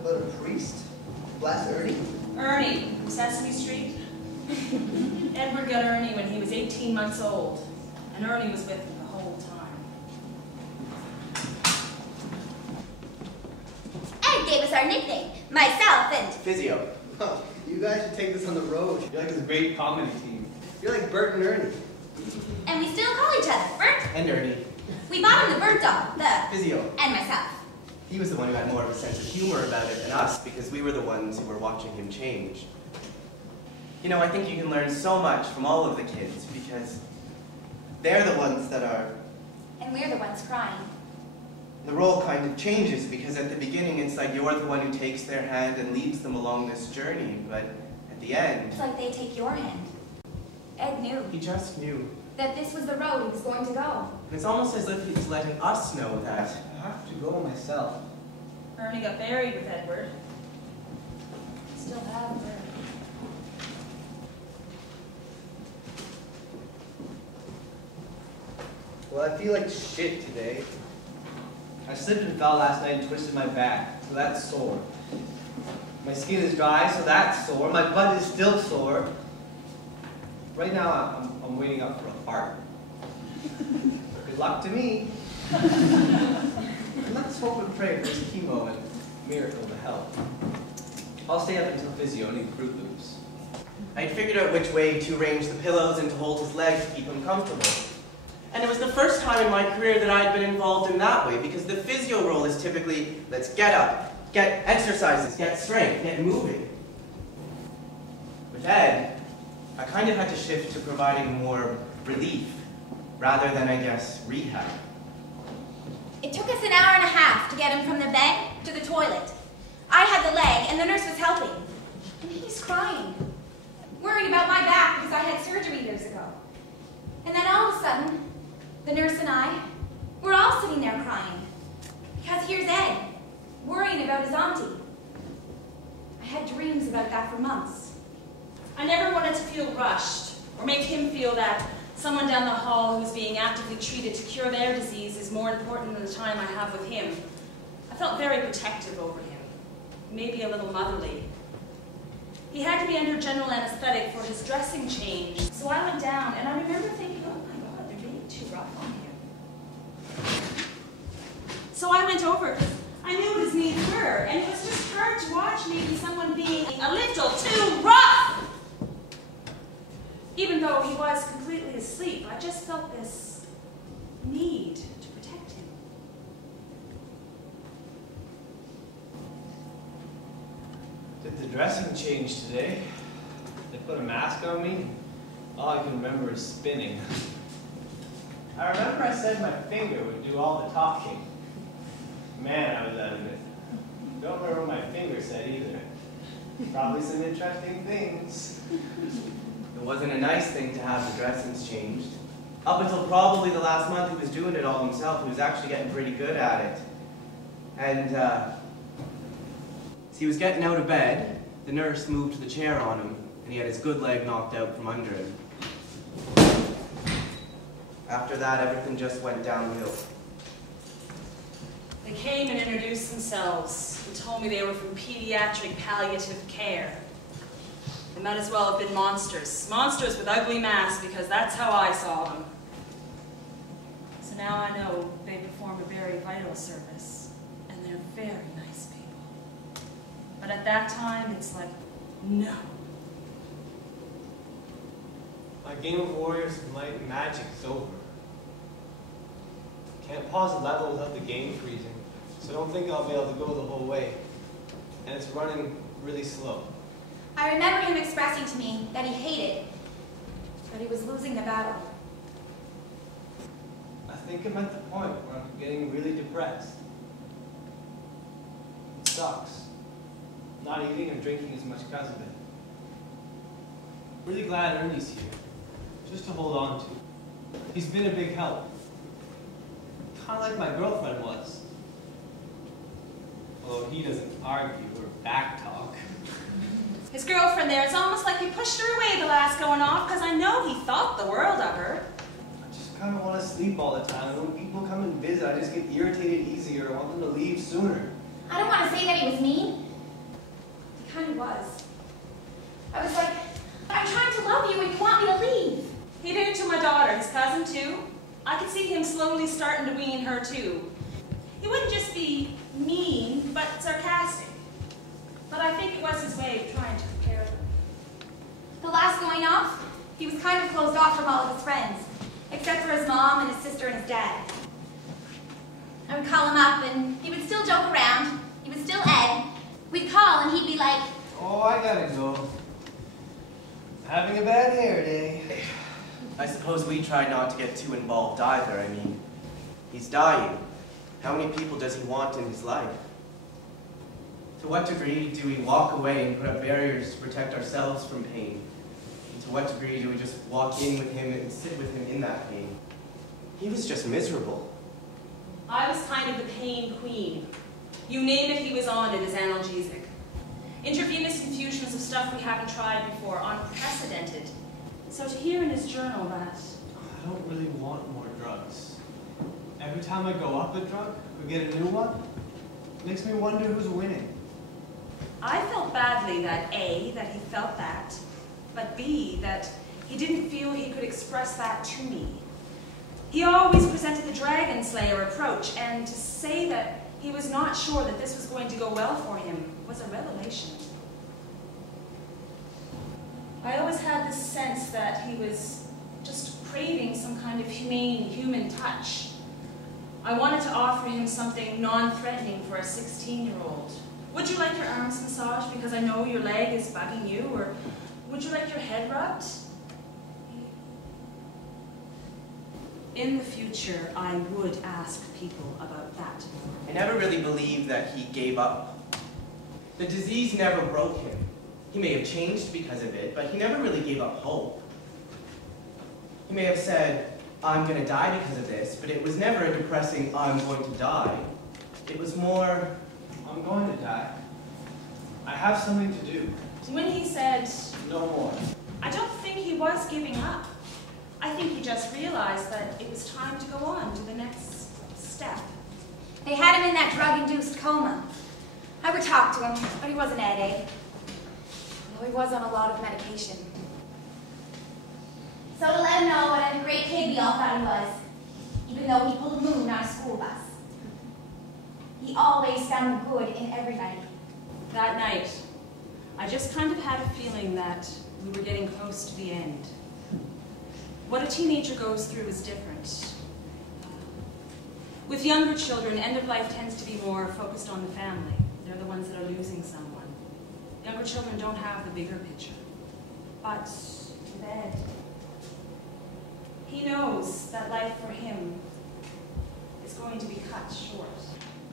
about a priest? Blast Ernie? Ernie, from Sesame Street. Edward got Ernie when he was 18 months old, and Ernie was with him the whole time. Ed gave us our nickname, myself and... Physio. Oh, you guys should take this on the road. You're like this great comedy team. You're like Bert and Ernie. And we still call each other Bert. And Ernie. We bought him the bird dog, the... Physio. And myself. He was the one who had more of a sense of humor about it than us, because we were the ones who were watching him change. You know, I think you can learn so much from all of the kids, because they're the ones that are... And we're the ones crying. The role kind of changes, because at the beginning it's like you're the one who takes their hand and leads them along this journey, but at the end... It's like they take your hand. Ed knew. He just knew. That this was the road he was going to go. And it's almost as if he's letting us know that. I have to go myself. Ernie got married with Edward. Still have her. Well, I feel like shit today. I slipped and fell last night and twisted my back, so that's sore. My skin is dry, so that's sore. My butt is still sore. Right now, I'm waiting up for a fart. Good luck to me. And let's hope and pray for this chemo and miracle to help. I'll stay up until physio and eat Fruit Loops. I'd figured out which way to arrange the pillows and to hold his leg to keep him comfortable. And it was the first time in my career that I'd been involved in that way, because the physio role is typically, let's get up, get exercises, get strength, get moving. With Ed, I kind of had to shift to providing more relief, rather than, I guess, rehab. It took us an hour and a half to get him from the bed to the toilet. I had the leg, and the nurse was helping. And he's crying, worried about my back because I had surgery years ago. And then all of a sudden, the nurse and I, we're all sitting there crying. Because here's Ed, worrying about his auntie. I had dreams about that for months. I never wanted to feel rushed, or make him feel that someone down the hall who's being actively treated to cure their disease is more important than the time I have with him. I felt very protective over him, maybe a little motherly. He had to be under general anesthetic for his dressing change, so I went down, and I remember thinking, oh my God, they're being too rough on him. So I went over, because I knew what his needs were, and it was just hard to watch maybe someone being a little too rough. Even though he was completely asleep, I just felt this need to protect him. Did the dressing change today? They put a mask on me? All I can remember is spinning. I remember I said my finger would do all the talking. Man, I was out of it. Don't remember what my finger said either. Probably some interesting things. It wasn't a nice thing to have the dressings changed. Up until probably the last month, he was doing it all himself. He was actually getting pretty good at it. And as he was getting out of bed, the nurse moved the chair on him, and he had his good leg knocked out from under him. After that, everything just went downhill. They came and introduced themselves and told me they were from pediatric palliative care. They might as well have been monsters. Monsters with ugly masks, because that's how I saw them. So now I know they perform a very vital service, and they're very nice people. But at that time, it's like, no. My game of Warriors of Might and Magic is over. Can't pause a level without the game freezing, so I don't think I'll be able to go the whole way. And it's running really slow. I remember him expressing to me that he hated, but he was losing the battle. I think I'm at the point where I'm getting really depressed. It sucks. Not eating or drinking as much because of it. Really glad Ernie's here, just to hold on to. He's been a big help. Kind of like my girlfriend was. Although he doesn't argue or backtalk. His girlfriend there, it's almost like he pushed her away the last going off, because I know he thought the world of her. I just kind of want to sleep all the time, and when people come and visit, I just get irritated easier. I want them to leave sooner. I don't want to say that he was mean, was. I was like, I'm trying to love you and you want me to leave. He did it to my daughter, his cousin too. I could see him slowly starting to wean her too. He wouldn't just be mean, but sarcastic. But I think it was his way of trying to prepare them. The last going off, he was kind of closed off from all of his friends, except for his mom and his sister and his dad. I would call him up and he would still joke around. He was still Ed. We'd call and he'd be like, Oh, I gotta go. Having a bad hair day. I suppose we try not to get too involved either. I mean, he's dying. How many people does he want in his life? To what degree do we walk away and put up barriers to protect ourselves from pain? And to what degree do we just walk in with him and sit with him in that pain? He was just miserable. I was kind of the pain queen. You name it, he was on it as analgesic. Intravenous infusions of stuff we haven't tried before, unprecedented. So to hear in his journal that... I don't really want more drugs. Every time I go up a drug or get a new one, it makes me wonder who's winning. I felt badly that A, that he felt that, but B, that he didn't feel he could express that to me. He always presented the Dragon Slayer approach, and to say that he was not sure that this was going to go well for him was a revelation. I always had this sense that he was just craving some kind of humane, human touch. I wanted to offer him something non-threatening for a 16-year-old. Would you like your arms massaged because I know your leg is bugging you, or would you like your head rubbed? In the future, I would ask people about that. I never really believed that he gave up. The disease never broke him. He may have changed because of it, but he never really gave up hope. He may have said, I'm going to die because of this, but it was never a depressing, I'm going to die. It was more, I'm going to die. I have something to do. When he said, No more. I don't think he was giving up. I think he just realized that it was time to go on to the next step. they had him in that drug-induced coma. I would talk to him, but he wasn't Ed, eh? Though he was on a lot of medication. So to let him know what a great kid we all thought he was, even though he pulled a moon on a school bus. He always found the good in everybody. That night, I just kind of had a feeling that we were getting close to the end. What a teenager goes through is different. With younger children, end of life tends to be more focused on the family. They're the ones that are losing someone. Younger children don't have the bigger picture. But with Ed, he knows that life for him is going to be cut short.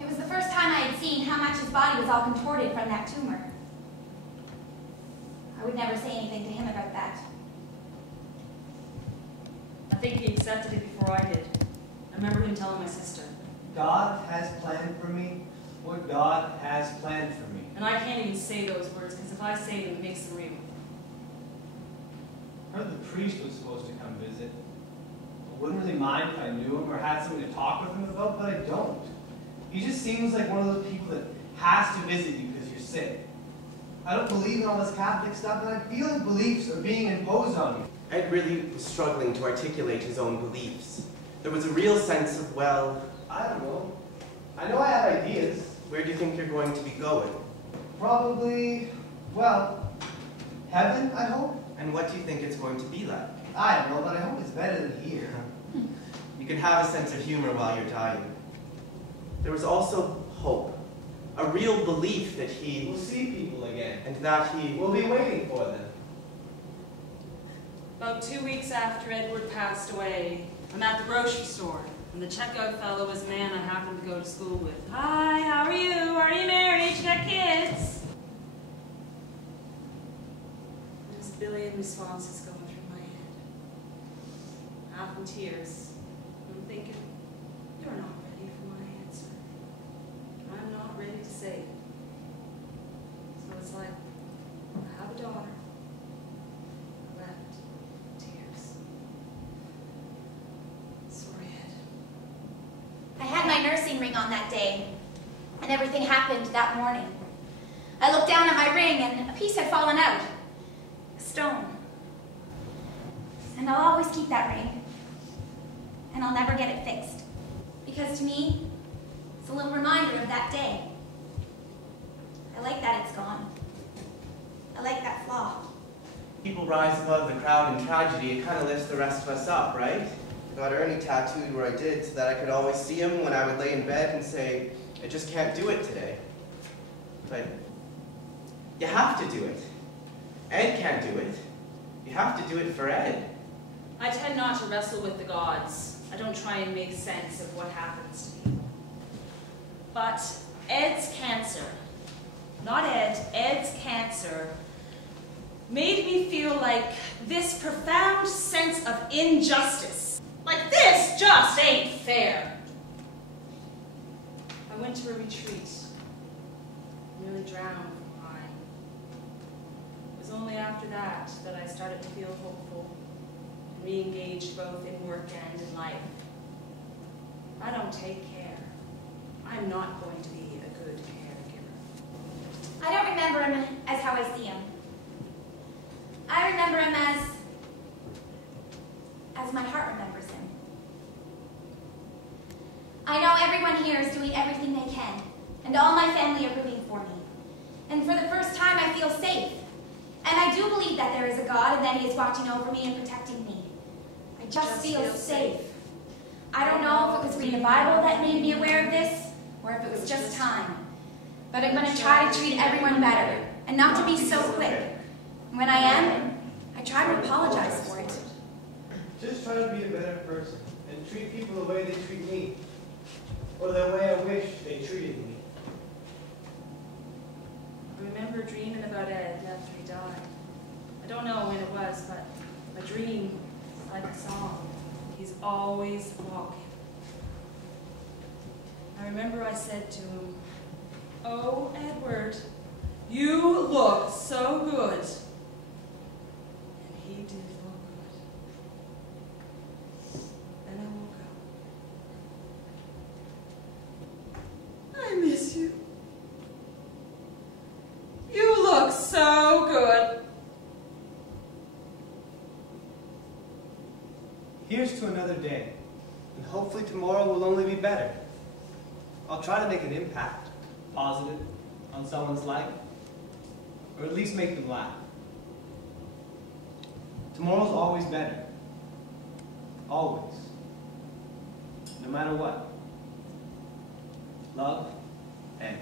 It was the first time I had seen how much his body was all contorted from that tumor. I would never say anything to him about that. I think he accepted it before I did. I remember him telling my sister. God has planned for me what God has planned for me. And I can't even say those words, because if I say them, it makes them real. I heard the priest was supposed to come visit. I wouldn't really mind if I knew him or had something to talk with him about, but I don't. He just seems like one of those people that has to visit you because you're sick. I don't believe in all this Catholic stuff, and I feel like beliefs are being imposed on me. Ed really was struggling to articulate his own beliefs. There was a real sense of, well, I don't know. I know I have ideas. where do you think you're going to be going? Probably, well, heaven, I hope. And what do you think it's going to be like? I don't know, but I hope it's better than here. You can have a sense of humor while you're dying. There was also hope, a real belief that he, We'll see people again. and that he, We'll be waiting for them. About 2 weeks after Edward passed away, I'm at the grocery store, and the checkout fellow was a man I happened to go to school with. Hi, how are you? Are you married? You got kids? There's a billion responses going through my head. Half in tears. I'm thinking, you're not ready for my answer. I'm not ready to say it. So it's like, I have a daughter. Left. Tears. Sorry, Ed. I had my nursing ring on that day, and everything happened that morning. I looked looked down at my ring and a piece had fallen out. A stone. And I'll always keep that ring. And I'll never get it fixed. Because to me, it's a little reminder of that day. I like that it's gone. I like that flaw. People rise above the crowd in tragedy. It kind of lifts the rest of us up, right? I got Ernie tattooed where I did so that I could always see him when I would lay in bed and say, I just can't do it today. But you have to do it. Ed can't do it. You have to do it for Ed. I tend not to wrestle with the gods. I don't try and make sense of what happens to people. But Ed's cancer, not Ed, Ed's cancer, made me feel like this profound sense of injustice. Like this just ain't fair. I went to a retreat, nearly drowned from crying. It was only after that that I started to feel hopeful and re-engaged both in work and in life. I don't take care. I'm not going to be a good caregiver. I don't remember him as how I see him. I remember him as my heart remembers him. I know everyone here is doing everything they can, and all my family are rooting for me. And for the first time, I feel safe. And I do believe that there is a God and that He is watching over me and protecting me. I just feel safe. I don't know if it was reading the Bible that made me aware of this, or if it was just time. But I'm going to try to treat everyone better, and not to be so quick. And when I am, I try to apologize for it. Just try to be a better person and treat people the way they treat me. Or the way I wish they treated me. I remember dreaming about Ed after he died. I don't know when it was, but a dream is like a song. He's always walking. I remember I said to him, "Oh, Edward, you look so good." And he did look good. Then I woke up. I miss you. You look so good. Here's to another day, and hopefully tomorrow will only be better. I'll try to make an impact, positive, on someone's life, or at least make them laugh. Tomorrow's always better. Always. No matter what. Love, Ed.